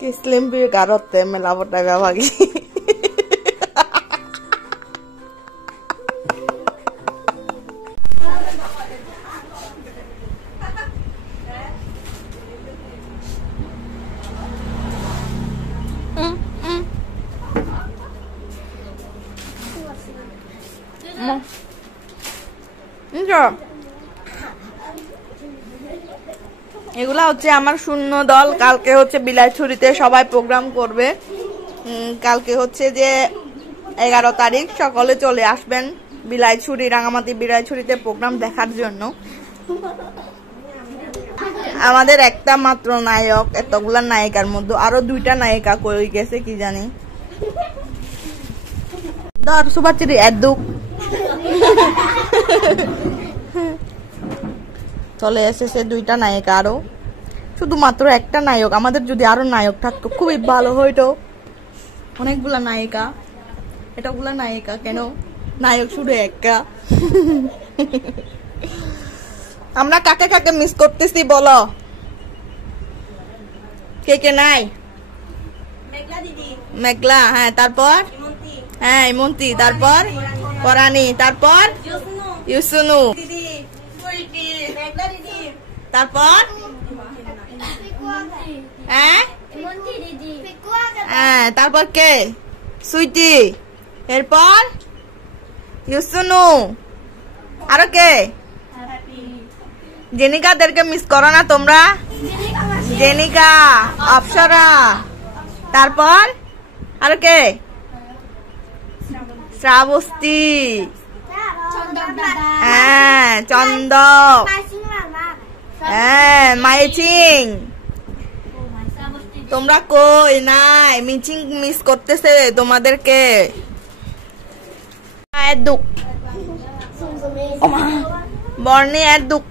Kislim bi garotte melavotta gavagi. এগুলা হচ্ছে আমার শূন্য দল। কালকে হচ্ছে বিলাইছড়িতে সবাই প্রোগ্রাম করবে। কালকে হচ্ছে যে 11 তারিখ, সকলে চলে আসবেন বিলাইছড়ি, রাঙামাটি বিলাইছড়িতে প্রোগ্রাম দেখার জন্য। আমাদের একটা মাত্র নায়ক, এতগুলা নায়িকার মধ্যে আরো 2টা নায়িকা কই গেছে কি জানি। ধর সুপারচিরি এদুক চলে এসেছে 2টা নায়িকা, আরো শুধুমাত্র একটা নায়ক। আমাদের যদি আরো নায়ক থাকতো খুবই ভালো হইতো। অনেকগুলা নায়িকা, এটাগুলা নায়িকা কেন, নায়ক শুধু একটা। আমরা কাকে কাকে মিস করতেছি বলো, কে কে নাই? মেঘলা দিদি, মেঘলা, হ্যাঁ, তারপর হ্যাঁ ইমন্তি, তারপর পরানি, তারপর ইউসুনু, তারপর হ্যাঁ হ্যাঁ, তারপর কে? সুইটি, এরপর ইউসুনু, আরো কে? জেনিকাদেরকে মিস করো না তোমরা? জেনিকা, অপ্সরা, তারপর আরো কে? শ্রাবস্তি, হ্যাঁ, চন্দক, হ্যাঁ, মাইচিং। তোমরা কই নাই? মিচিং মিস করতেছে তোমাদেরকে। দুঃখ বর্ণি দুঃখ